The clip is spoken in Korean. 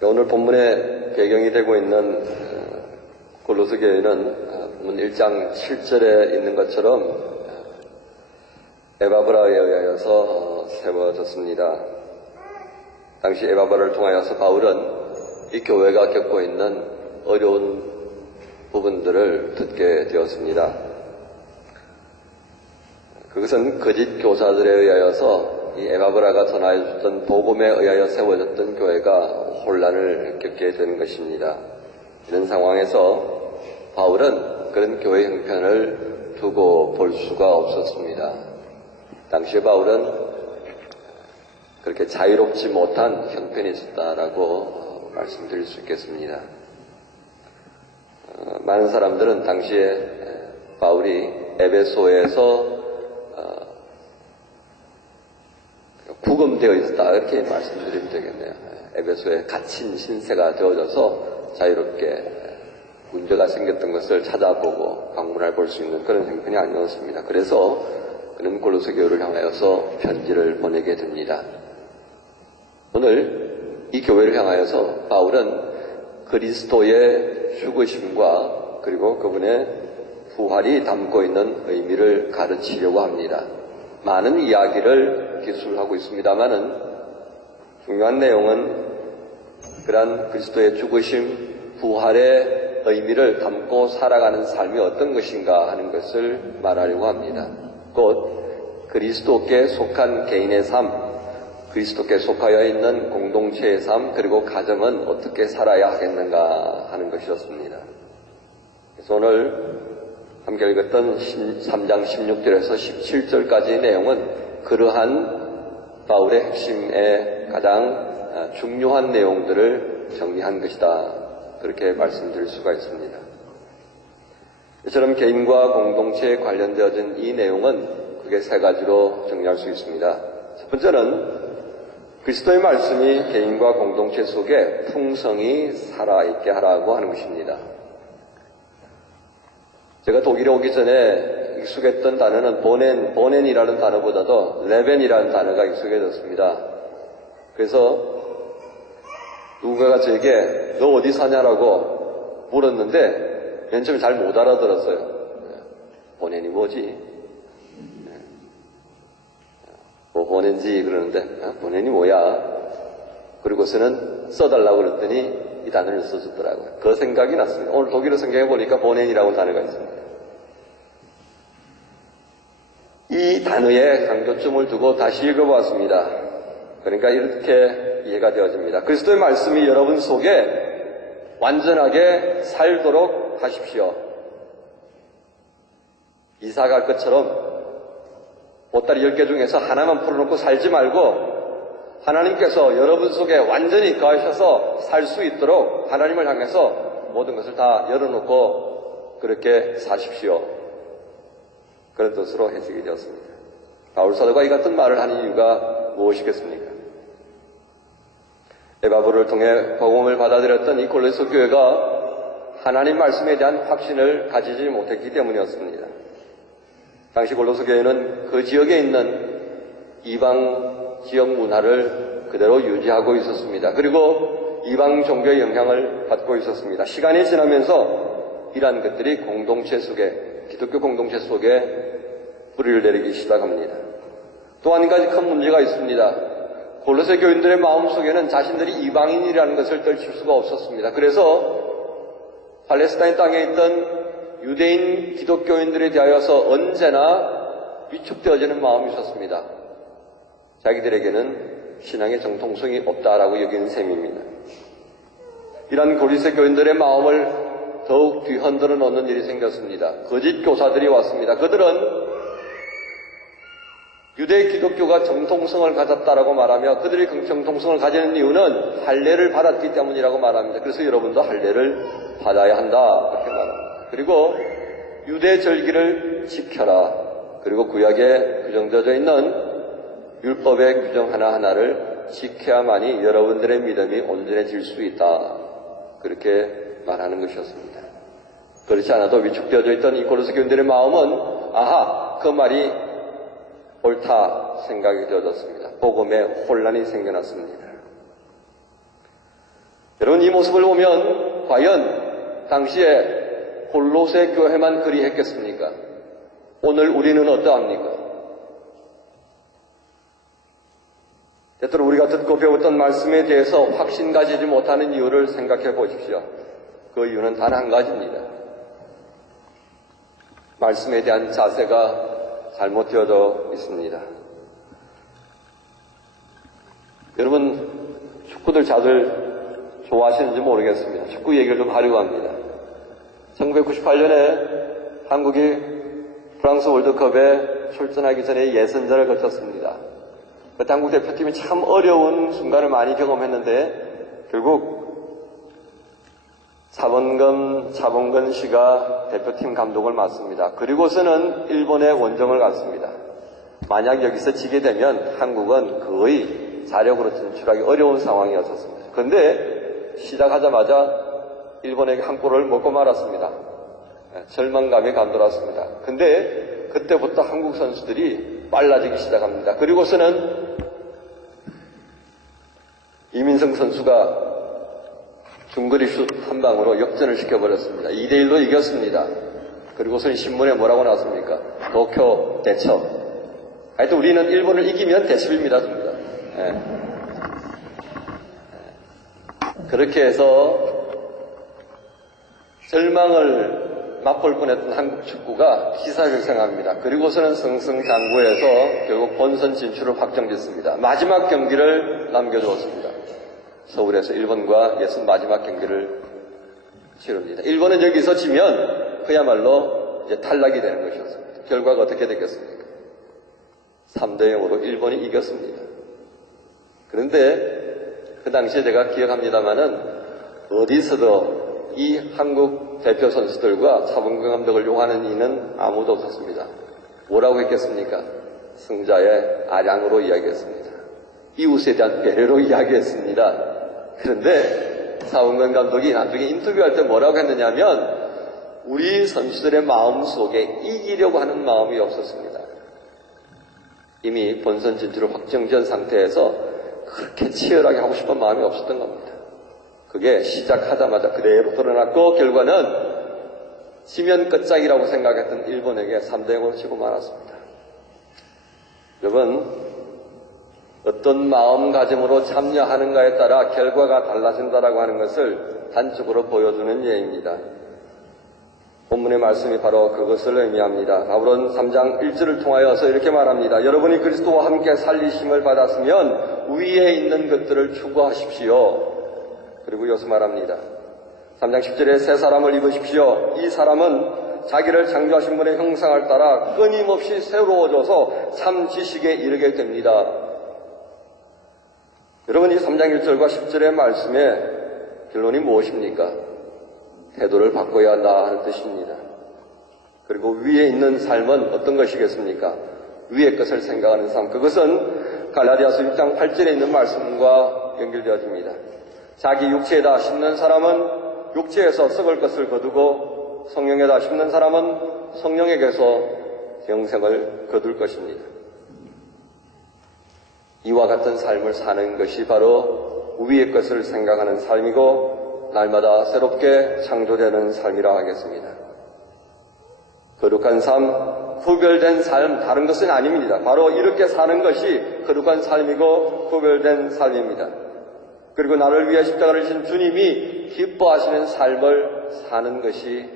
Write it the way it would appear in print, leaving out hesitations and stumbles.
오늘 본문의 배경이 되고 있는 골로새 교회는 본문 1장 7절에 있는 것처럼 에바브라에 의하여서 세워졌습니다. 당시 에바브라를 통하여서 바울은 이 교회가 겪고 있는 어려운 부분들을 듣게 되었습니다. 그것은 거짓 교사들에 의하여서 이 에바브라가 전하여줬던 복음에 의하여 세워졌던 교회가 혼란을 겪게 되는 것입니다. 이런 상황에서 바울은 그런 교회 형편을 두고 볼 수가 없었습니다. 당시에 바울은 그렇게 자유롭지 못한 형편이 있었다라고 말씀드릴 수 있겠습니다. 많은 사람들은 당시에 바울이 에베소에서 구금되어 있었다 이렇게 말씀드리면 되겠네요. 에베소에 갇힌 신세가 되어져서 자유롭게 문제가 생겼던 것을 찾아보고 방문할 볼 수 있는 그런 형편이 아니었습니다. 그래서 그는 골로새 교회를 향하여서 편지를 보내게 됩니다. 오늘 이 교회를 향하여서 바울은 그리스도의 죽으심과 그리고 그분의 부활이 담고 있는 의미를 가르치려고 합니다. 많은 이야기를 기술하고 있습니다만은 중요한 내용은 그러한 그리스도의 죽으심, 부활의 의미를 담고 살아가는 삶이 어떤 것인가 하는 것을 말하려고 합니다. 곧 그리스도께 속한 개인의 삶, 그리스도께 속하여 있는 공동체의 삶, 그리고 가정은 어떻게 살아야 하겠는가 하는 것이었습니다. 그래서 오늘 함께 읽었던 3장 16절에서 17절까지의 내용은 그러한 바울의 핵심의 가장 중요한 내용들을 정리한 것이다. 그렇게 말씀드릴 수가 있습니다. 이처럼 개인과 공동체에 관련되어진 이 내용은 크게 세 가지로 정리할 수 있습니다. 첫 번째는 그리스도의 말씀이 개인과 공동체 속에 풍성히 살아있게 하라고 하는 것입니다. 제가 독일에 오기 전에 익숙했던 단어는 보넨이라는 단어보다도 레벤이라는 단어가 익숙해졌습니다. 그래서 누군가가 저에게 너 어디 사냐라고 물었는데 맨 처음에 잘 못 알아들었어요. 보넨이 뭐지? 뭐 보낸지 그러는데 보넨이 뭐야? 그리고서는 써달라고 그랬더니 이 단어를 써줬더라고요. 그 생각이 났습니다. 오늘 독일어 성경에 보니까 보넨이라고 단어가 있습니다. 이 단어에 강조점을 두고 다시 읽어보았습니다. 그러니까 이렇게 이해가 되어집니다. 그리스도의 말씀이 여러분 속에 완전하게 살도록 하십시오. 이사 갈 것처럼 보따리 10개 중에서 하나만 풀어놓고 살지 말고 하나님께서 여러분 속에 완전히 거하셔서 살 수 있도록 하나님을 향해서 모든 것을 다 열어놓고 그렇게 사십시오. 그런 뜻으로 해석이 되었습니다. 바울 사도가 이 같은 말을 하는 이유가 무엇이겠습니까? 에바브라를 통해 복음을 받아들였던 이 골로새 교회가 하나님 말씀에 대한 확신을 가지지 못했기 때문이었습니다. 당시 골로새 교회는 그 지역에 있는 이방 지역 문화를 그대로 유지하고 있었습니다. 그리고 이방 종교의 영향을 받고 있었습니다. 시간이 지나면서 이러한 것들이 공동체 속에 기독교 공동체 속에 뿌리를 내리기 시작합니다. 또 한 가지 큰 문제가 있습니다. 골로새 교인들의 마음속에는 자신들이 이방인이라는 것을 떨칠 수가 없었습니다. 그래서 팔레스타인 땅에 있던 유대인 기독교인들에 대하여서 언제나 위축되어지는 마음이 있었습니다. 자기들에게는 신앙의 정통성이 없다라고 여기는 셈입니다. 이런 골로새 교인들의 마음을 더욱 뒤흔들어 놓는 일이 생겼습니다. 거짓 교사들이 왔습니다. 그들은 유대 기독교가 정통성을 가졌다라고 말하며 그들이 그 정통성을 가지는 이유는 할례를 받았기 때문이라고 말합니다. 그래서 여러분도 할례를 받아야 한다 그렇게 말합니다. 그리고 유대 절기를 지켜라. 그리고 구약에 규정되어져 있는 율법의 규정 하나하나를 지켜야만이 여러분들의 믿음이 온전해질 수 있다. 그렇게 말하는 것이었습니다. 그렇지 않아도 위축되어져 있던 이 골로새 교인들의 마음은 아하, 그 말이 옳다 생각이 되어졌습니다. 복음에 혼란이 생겨났습니다. 여러분, 이 모습을 보면 과연 당시에 골로새 교회만 그리했겠습니까? 오늘 우리는 어떠합니까? 때때로 우리가 듣고 배웠던 말씀에 대해서 확신 가지지 못하는 이유를 생각해 보십시오. 그 이유는 단 한 가지입니다. 말씀에 대한 자세가 잘못되어져 있습니다. 여러분, 축구들 다들 좋아하시는지 모르겠습니다. 축구 얘기를 좀 하려고 합니다. 1998년에 한국이 프랑스 월드컵에 출전하기 전에 예선전을 거쳤습니다. 그때 한국 대표팀이 참 어려운 순간을 많이 경험했는데 결국 차범근 씨가 대표팀 감독을 맡습니다. 그리고서는 일본의 원정을 갔습니다. 만약 여기서 지게 되면 한국은 거의 자력으로 진출하기 어려운 상황이었었습니다. 그런데 시작하자마자 일본에게 한 골을 먹고 말았습니다. 절망감이 감돌았습니다. 근데 그때부터 한국 선수들이 빨라지기 시작합니다. 그리고서는 이민성 선수가 중거리 슛 한 방으로 역전을 시켜버렸습니다. 2대1로 이겼습니다. 그리고서는 신문에 뭐라고 나왔습니까? 도쿄 대첩. 하여튼 우리는 일본을 이기면 대첩입니다. 전부 다. 그렇게 해서 절망을 맛볼 뻔했던 한국 축구가 기사회생합니다. 그리고서는 승승장구해서 결국 본선 진출을 확정짓습니다. 마지막 경기를 남겨두었습니다. 서울에서 일본과 예선 마지막 경기를 치릅니다. 일본은 여기서 지면 그야말로 이제 탈락이 되는 것이었습니다. 결과가 어떻게 됐겠습니까? 3대0으로 일본이 이겼습니다. 그런데 그 당시에 제가 기억합니다마는 어디서도 이 한국 대표 선수들과 차범근 감독을 용하는 이는 아무도 없었습니다. 뭐라고 했겠습니까? 승자의 아량으로 이야기했습니다. 이웃에 대한 배려로 이야기했습니다. 그런데 차범근 감독이 나중에 인터뷰할 때 뭐라고 했느냐면 우리 선수들의 마음 속에 이기려고 하는 마음이 없었습니다. 이미 본선 진출을 확정지은 상태에서 그렇게 치열하게 하고 싶은 마음이 없었던 겁니다. 그게 시작하자마자 그대로 드러났고 결과는 지면 끝장이라고 생각했던 일본에게 3대0으로 치고 말았습니다. 여러분, 어떤 마음가짐으로 참여하는가에 따라 결과가 달라진다라고 하는 것을 단적으로 보여주는 예입니다. 본문의 말씀이 바로 그것을 의미합니다. 바울은 3장 1절을 통하여서 이렇게 말합니다. 여러분이 그리스도와 함께 살리심을 받았으면 위에 있는 것들을 추구하십시오. 그리고 여기서 말합니다. 3장 10절에 새 사람을 입으십시오. 이 사람은 자기를 창조하신 분의 형상을 따라 끊임없이 새로워져서 참 지식에 이르게 됩니다. 여러분, 이 3장 1절과 10절의 말씀의 결론이 무엇입니까? 태도를 바꿔야 한다 하는 뜻입니다. 그리고 위에 있는 삶은 어떤 것이겠습니까? 위의 것을 생각하는 삶. 그것은 갈라디아서 6장 8절에 있는 말씀과 연결되어집니다. 자기 육체에다 심는 사람은 육체에서 썩을 것을 거두고 성령에다 심는 사람은 성령에게서 영생을 거둘 것입니다. 이와 같은 삶을 사는 것이 바로 위의 것을 생각하는 삶이고 날마다 새롭게 창조되는 삶이라 하겠습니다. 거룩한 삶, 구별된 삶, 다른 것은 아닙니다. 바로 이렇게 사는 것이 거룩한 삶이고 구별된 삶입니다. 그리고 나를 위해 십자가를 지신 주님이 기뻐하시는 삶을 사는 것이